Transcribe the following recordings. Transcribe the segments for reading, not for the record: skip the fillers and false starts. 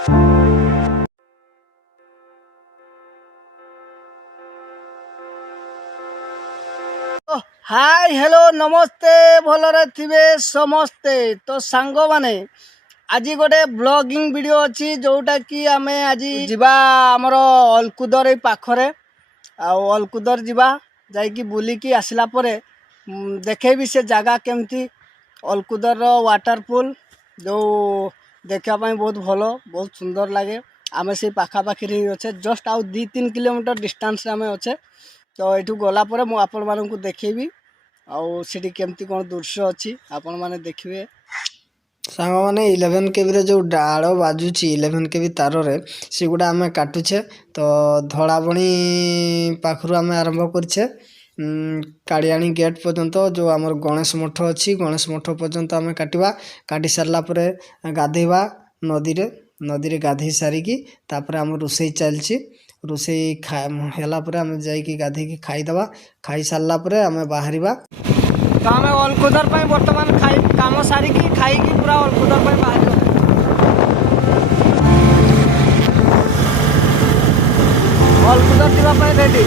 Hi hello नमस्ते भलरे थिबे समस्ते। तो सांग माने आज गोटे ब्लॉगिंग वीडियो अच्छी जोटा कि आमे आज जीवा हमर अलकुदर पाखरे अलकुदर जीवा जाइकी बुलिकी आसला परे देखेबी से जगह केमती अलकुदर वाटरफुल जो देखा बहुत भलो बहुत सुंदर लगे। आमे से पाखापाखि ही अच्छे जस्ट आउ 2-3 किलोमीटर डिस्टेंस आमे अच्छे। तो यू गला आपण मानक देखेबी आउ सेठी केमती कौन दृश्य अच्छी आपण माने देखिए। सांग मैंने 11 केबी रे जो डाल बाजुची 11 केबी तार रे से गुड़ा आम काटुचे। तो धड़ाबणी पाखरु आम आरंभ करछे काड़ियाणी गेट पर्यंत जो आमर गणेश मठ अच्छी गणेश मठ पर्यंत आम काटिबा। काटी सारला परे गाधेबा नदी रे गाधे सारिकी तापर आम रोसई चलची। रोसई होला परे आम जाइकी गाधेकी खाईदबा। खाई सारला परे आम बाहरिबा। तो आम अलकुदर बर्तमान काम सारिकी खाईकी पूरा अलकुदर बाहर अलकुदर जावाई रेडी।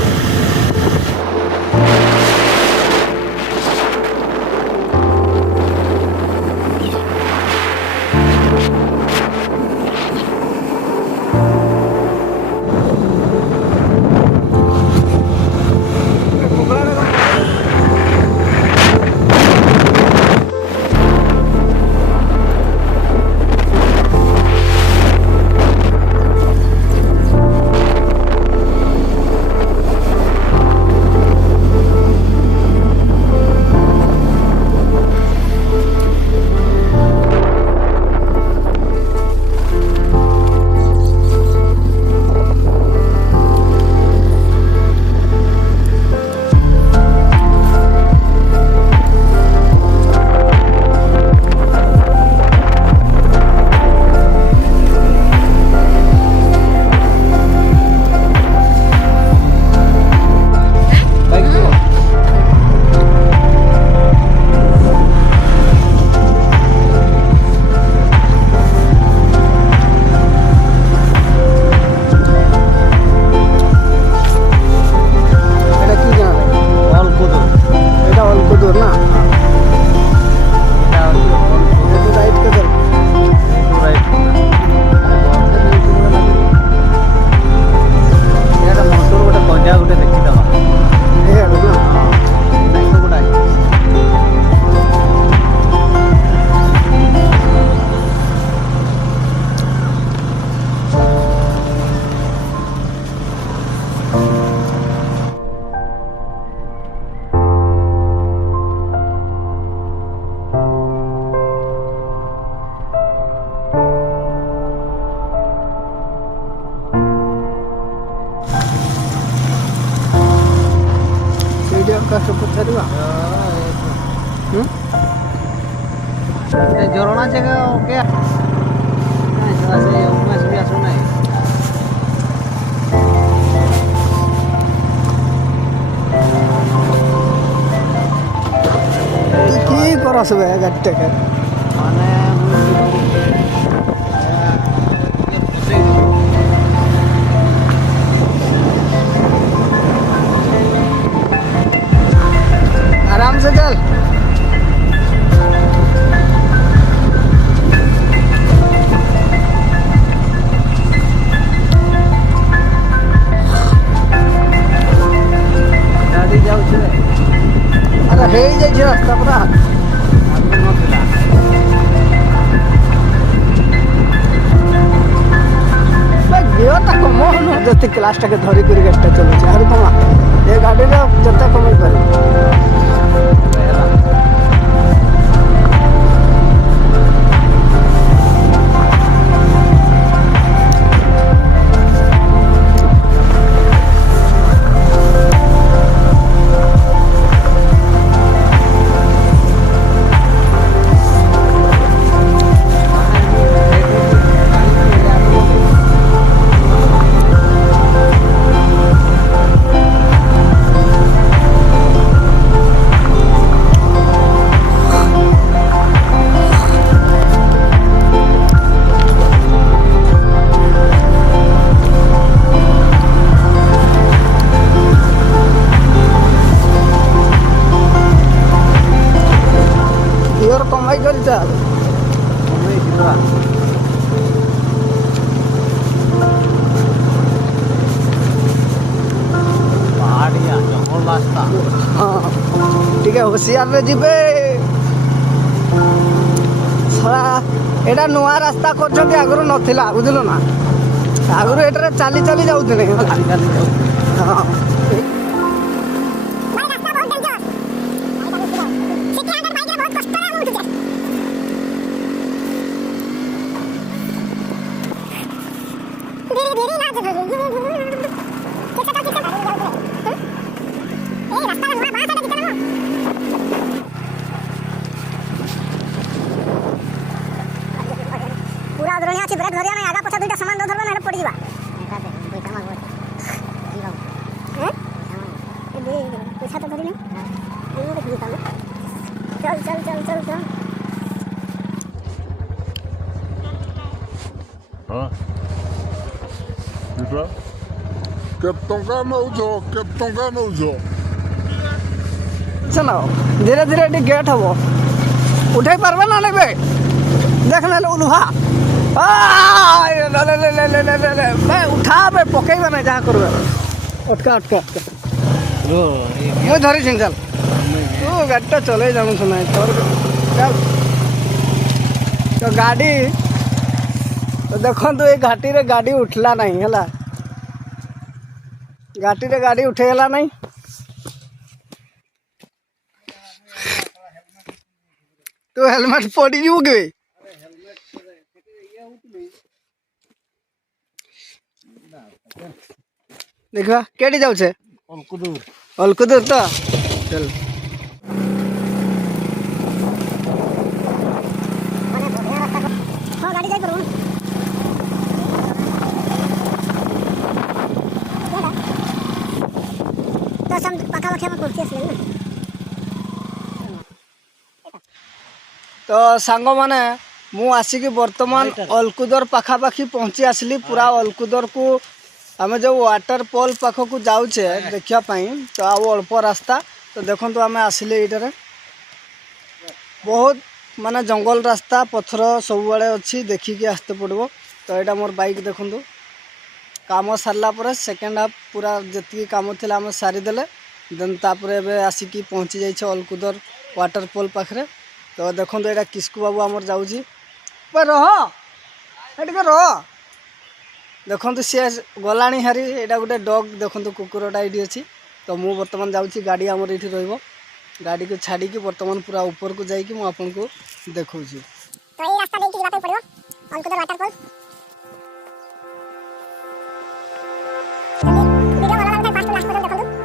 झरणा जगह ओके की करा सब गाड़ी टे माने आराम से चल। गाड़ी जाऊ अरे हे जाइए रास्ता पूरा गियरटा कम जते क्लासटा के धरिक गाड़ीटा चलुचे आरे कमा ये गाड़ी जते कम कर। चढ़वा पहाड़िया जंगल रास्ता हाँ ठीक है होशियार रे जीवे सारा एटा नुआ रास्ता कर आगुरी नथिला बुझल ना आगुरी एटा चाली चाली जाऊले हाँ पूरा धरिया अछि ब्रेक धरिया नै आगा पछा दुइटा सामान धरबा नै पड़ जिबा पैसा तो धरि नै चल चल चल चल चल हाँ Diba? Ketonga नौजो चलो धीरे धीरे गेट हम उठे पारबे ना लेबे देख ले उलुहा उठा पकईबे ना जहाँ करबे अटका अटका अटका मुझे धरी चल तू गाड़ी चले जानू सुना तोर चल तो गाड़ी तो देखो तो ये घाटी रे गाड़ी उठला नहीं है घाटी रे गाड़ी उठेला नहीं तो हेलमेट पड़ी जीव के देखा केडी जाऊ छे अलकुदूर तो चल हां गाड़ी जाई परबो तो सम पका पका में पहुंची असले ना तो सांग माने मु आसिक वर्तमान अलकुदर पाखापाखी पहुँची आसली पूरा अलकुदर को आम जो वाटरफॉल पाखक जाऊे देखापी तो आउ अल्प रास्ता तो देखो आम आसिले ये बहुत माने जंगल रास्ता पथर सब बड़े अच्छी देखिकी आसते पड़ो तो यहाँ मोर बाइक देखु काम सारा पर सेकेंड हाफ पूरा जी कम थी आम सारीदे देन तापर आसिकी पहुँची जाइए अलकुदर वाटरफॉल पाखे तो देखो यहाँ किस्कू बाबू आमर जाऊँगी रह रह देखो सी गला हारी यहाँ गोटे डग देखो कुकुरटा ये अच्छी तो मुझे बर्तमान जाऊँगी गाड़ी आमर ये गाड़ी को छाड़ी बर्तमान पूरा ऊपर को जाकि मुझे आपको देखा तो ये रास्ता देख के जाते पड़ो अलकुदर वाटरफॉल वीडियो वाला लगता है फास्ट लास्ट पर्यंत देखो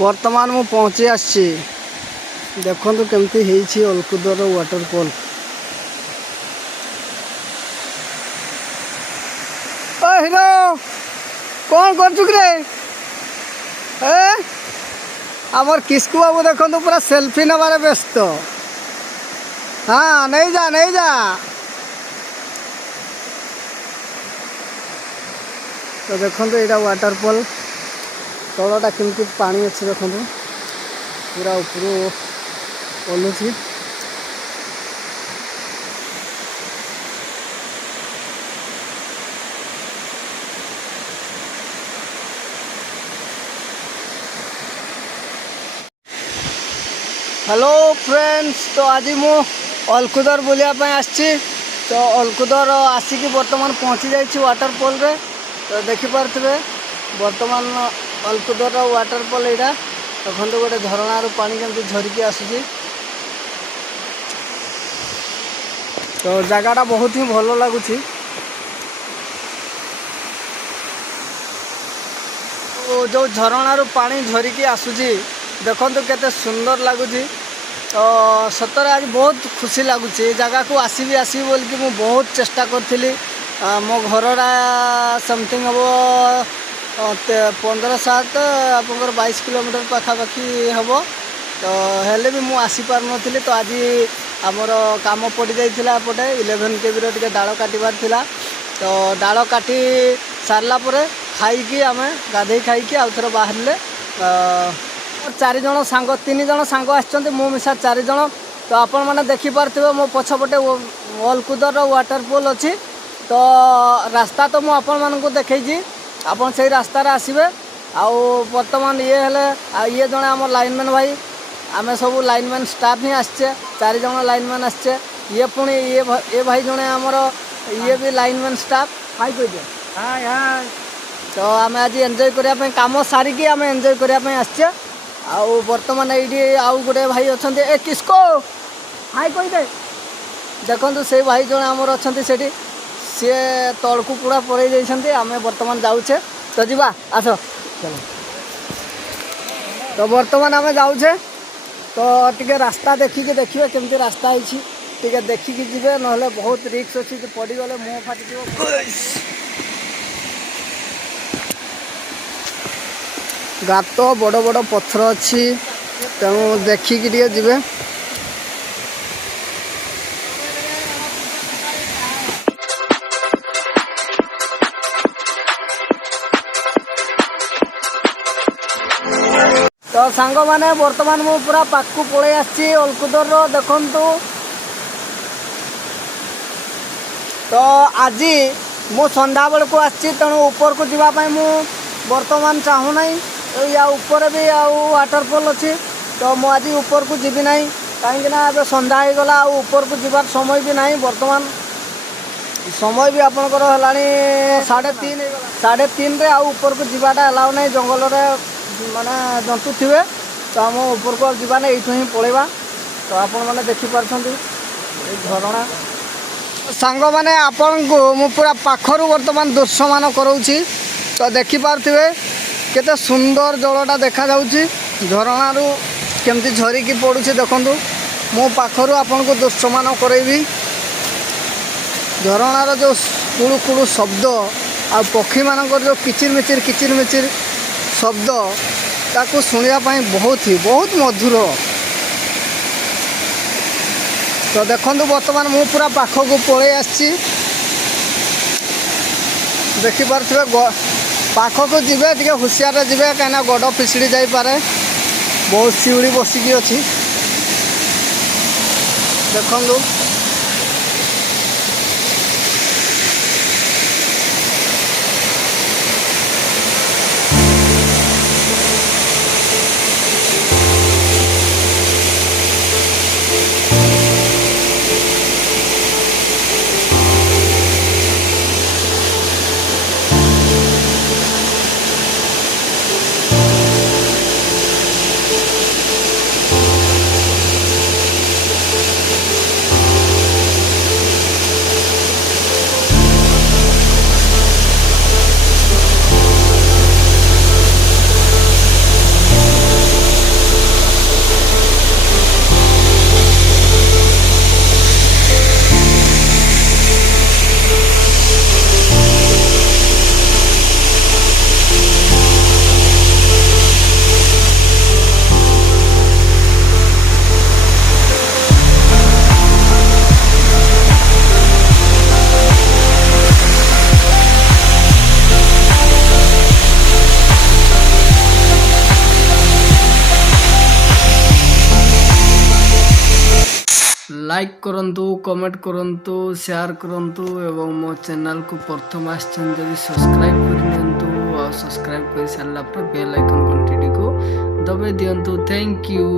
ବର୍ତ୍ତମାନ ମୁଁ ପହଞ୍ଚି ଆସିଛି। ଦେଖନ୍ତୁ କେମିତି ହେଇଛି ଅଲକୁଦର ୱାଟରଫଲ୍। ଓ ହିରୋ କ'ଣ କରୁଛୁ କିରେ? ଆମର କିସ୍କୁ ବାବୁ ଦେଖନ୍ତୁ ପୁରା ସେଲ୍ଫି ନେବାରେ ବ୍ୟସ୍ତ। ହଁ ନେଇଯା ନେଇଯା। ତ ଦେଖନ୍ତୁ ଏଇଟା ୱାଟରଫଲ୍ ତଳଟା କେମିତି ପାଣି ଅଛି ଦେଖନ୍ତୁ ପୁରା ଉପରୁ ଓହ୍ଲୁଛି। हेलो फ्रेंड्स, तो आज मु अलकुदर बुलिया आसी। तो अलकुदर आसिक बर्तमान पहुँची जाइए वाटरफॉल रे। तो देखिपे बर्तमान अलकुदर वाटरफॉल यहाँ देखो गोटे झरणार पानी केमती झरिकी आसूची। तो जगहटा बहुत ही भल लगुच। तो जो झरणार पानी झरिकी आसूची देखो केते सुंदर लगुच। तो सतरे आज बहुत खुशी लगुच जगह को आसबि आसबि बोल कि मुझे बहुत चेष्टा करी। मो घरटा समथिंग हम 15-7 आप 22 किलोमीटर पाखापाखि हम। तो हेले भी मुझे आसी पार नी। तो आज आमर काम पड़ जाइए एपटे 11 KB टे डाल काटबार थिला। तो डाल काटी सारला खाई आम गाधे खाई आउ थे बाहर 4 जण सांग 3 जण सांग आसछन्ते मो मिसा 4 जण। तो आपण माने देखि पारथिबे मो पछपटे अलकुदर वाटरफॉल अछि। तो रास्ता तो मो आपण मानकु देखैछि आपण से रास्ता रे आसीबे। आउ वर्तमान ये हेले ये जणे हमर लाइनमैन भाई आमे सब लाइनमैन स्टाफ ही आछे 4 जण लाइनमैन आछे। ये पुणी ये भाई जणे हमर ये भी लाइनमैन स्टाफ हाई कहि दे। हाय हाय। तो आमे आज एन्जॉय करिया पे काम सारिकी आमे एन्जॉय करिया पे आछे। आउ बर्तमान ये आउ गोटे भाई अच्छा ए किसको हाई कही दे। देखो से भाई जन आमर अच्छा से सी तलकू पूरा पड़े जाइए। आम बर्तमान जाऊे। तो जीवा आस चलो। तो बर्तमान आम जाऊे। तो टी रास्ता देखिए देखिए केमती रास्ता है देखिकी जी ना बहुत रिक्स अच्छी पड़गले मुँह फाटी गात बड़ बड़ पत्थर अच्छी तेणु देखिकी जी। तो सांग माने बर्तमान मु पूरा पाखु पड़े आसी अलकुदर देखंतु। तो आज मु संध्या बेल को आसी तेणु ऊपर को जीवाई मु बर्तमान चाहूना। तो या ऊपर भी आउ वाटरफॉल अच्छी। तो मु आज ऊपर को जीवी ना कहीं संध्या हो गला ऊपर को जीवार समय भी नहीं। बर्तमान समय भी आपंकर है 3:30 3:30 आउ ऊपर को जीवाटा अलाउ नहीं जंगल माने जंतु थे। तो आम ऊपर को जीवा ना यू ही पलैबा। तो आपण मैंने देखिपार झरणा सांग मैंने आपण को मु पूरा पाखर बर्तमान दृश्यमान कराऊँगी। तो देखिपारे केते सुंदर जलटा देखा जाउची झरणारू केमती झरिकी पड़ुची देखंतु। मो पाखरु आपन को दृश्यमान करैबी झरणार जो कुळु कुळु शब्द आ पक्षी मानकर जो किचिर मिचिर शब्द ताकू सुनिया पाई बहुत मधुर। तो देखंतु वर्तमान मु पूरा पाखक पळै आछि। देखि पारथिबे पाखक जीवे टे हुशियार जीवे कहीं गड़ फिसड़ी जापे। बहुत शिउड़ी बसिकी अच्छी देखु। लाइक करंतु कमेंट करंतु शेयर करंतु एवं मो चैनल को प्रथम आछन जदि सब्सक्राइब करनियंतु और सब्सक्राइब कर सारला पर बेल आइकन घंटी को दबे दियंतु थैंक यू।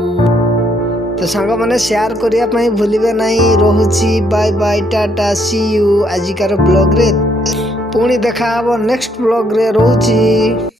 तो सांग माने शेयर करिया पई भूलिबे नहीं। रहुची bye bye tata see you. आजिकार ब्लॉग रे पुणी देखा हबो नेक्स्ट ब्लॉग रे। रहुची।